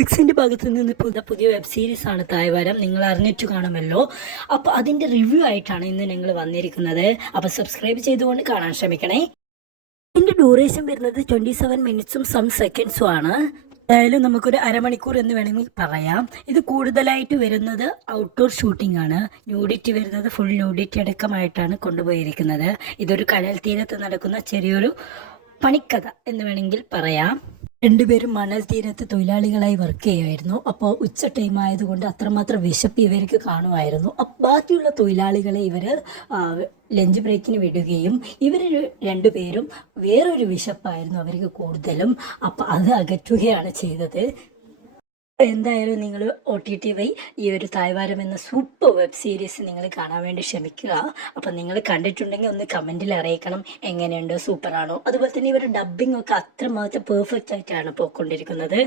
വിക്സിൻ്റെ ഭാഗത്ത് നിന്ന് പുതിയ വെബ് സീരീസ് ആണ് തായ്വാരം. നിങ്ങൾ അറിഞ്ഞിട്ട് കാണുമല്ലോ. അപ്പോൾ അതിൻ്റെ റിവ്യൂ ആയിട്ടാണ് ഇന്ന് ഞങ്ങൾ വന്നിരിക്കുന്നത്. അപ്പോൾ സബ്സ്ക്രൈബ് ചെയ്തുകൊണ്ട് കാണാൻ ശ്രമിക്കണേ. ഇതിൻ്റെ ഡ്യൂറേഷൻ വരുന്നത് 27 മിനിറ്റ്സും സം സെക്കൻഡ്സും ആണ്. എന്തായാലും നമുക്കൊരു അരമണിക്കൂർ എന്ന് വേണമെങ്കിൽ പറയാം. ഇത് കൂടുതലായിട്ട് വരുന്നത് ഔട്ട്ഡോർ ഷൂട്ടിംഗ് ആണ്. ന്യൂഡിറ്റി വരുന്നത് ഫുൾ ന്യൂഡിറ്റി അടക്കമായിട്ടാണ് കൊണ്ടുപോയിരിക്കുന്നത്. ഇതൊരു കടൽ തീരത്ത് നടക്കുന്ന ചെറിയൊരു പണിക്കഥ എന്ന് വേണമെങ്കിൽ പറയാം. രണ്ടുപേരും മണൽ തീരത്ത് തൊഴിലാളികളായി വർക്ക് ചെയ്യുമായിരുന്നു. അപ്പോൾ ഉച്ച ടൈം ആയതുകൊണ്ട് അത്രമാത്രം വിശപ്പ് ഇവർക്ക് കാണുമായിരുന്നു. ബാക്കിയുള്ള തൊഴിലാളികളെ ഇവർ ലഞ്ച് ബ്രേക്കിന് വിടുകയും ഇവർ രണ്ടുപേരും വേറൊരു വിശപ്പായിരുന്നു അവർക്ക് കൂടുതലും. അപ്പോൾ അത് അകറ്റുകയാണ് ചെയ്തത്. എന്തായാലും നിങ്ങൾ OTT വഴി ഈ ഒരു തായ്വാരം എന്ന സൂപ്പർ വെബ് സീരീസ് നിങ്ങൾ കാണാൻ വേണ്ടി ശ്രമിക്കുക. അപ്പം നിങ്ങൾ കണ്ടിട്ടുണ്ടെങ്കിൽ ഒന്ന് കമൻറ്റിൽ അറിയിക്കണം എങ്ങനെയുണ്ട്, സൂപ്പറാണോ. അതുപോലെ തന്നെ ഇവരുടെ ഡബ്ബിംഗ് ഒക്കെ അത്രമാത്രം പെർഫെക്റ്റ് ആയിട്ടാണ് പോയിക്കൊണ്ടിരിക്കുന്നത്.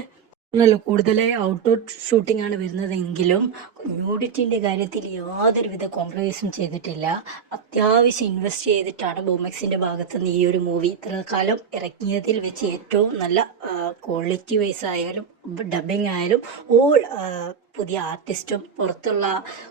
കൂടുതലായി ഔട്ട്ഡോർ ഷൂട്ടിംഗ് ആണ് വരുന്നതെങ്കിലും ന്യൂഡിറ്റിൻ്റെ കാര്യത്തിൽ യാതൊരുവിധ കോംപ്രമൈസും ചെയ്തിട്ടില്ല. അത്യാവശ്യം ഇൻവെസ്റ്റ് ചെയ്തിട്ടാണ് ബൂമെക്സിൻ്റെ ഭാഗത്തു നിന്ന് ഈ ഒരു മൂവി ഇത്ര കാലം ഇറങ്ങിയതിൽ വെച്ച് ഏറ്റവും നല്ല ക്വാളിറ്റി വൈസ് ആയാലും ഡബ്ബിംഗ് ആയാലും പുതിയ ആർട്ടിസ്റ്റും പുറത്തുള്ള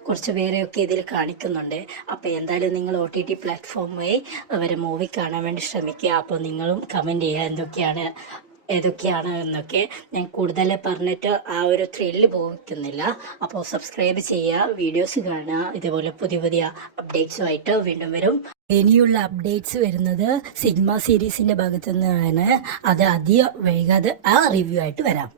കുറച്ച് പേരെയൊക്കെ ഇതിൽ കാണിക്കുന്നുണ്ട്. അപ്പോൾ എന്തായാലും നിങ്ങൾ OTT പ്ലാറ്റ്ഫോം വഴി അവരെ മൂവി കാണാൻ വേണ്ടി ശ്രമിക്കുക. അപ്പോൾ നിങ്ങളും കമൻറ്റ് ചെയ്യുക ഏതൊക്കെയാണ് എന്നൊക്കെ. ഞാൻ കൂടുതൽ പറഞ്ഞിട്ട് ആ ഒരു ത്രില്ല് പോയിക്കുന്നില്ല. അപ്പോൾ സബ്സ്ക്രൈബ് ചെയ്യുക, വീഡിയോസ് കാണുക. ഇതുപോലെ പുതിയ അപ്ഡേറ്റ്സുമായിട്ട് വീണ്ടും വരും. ഇനിയുള്ള അപ്ഡേറ്റ്സ് വരുന്നത് സിഗ്മ സീരീസിൻ്റെ ഭാഗത്തു നിന്നാണ്. അത് അധികം വൈകാതെ ആ റിവ്യൂ ആയിട്ട് വരാം.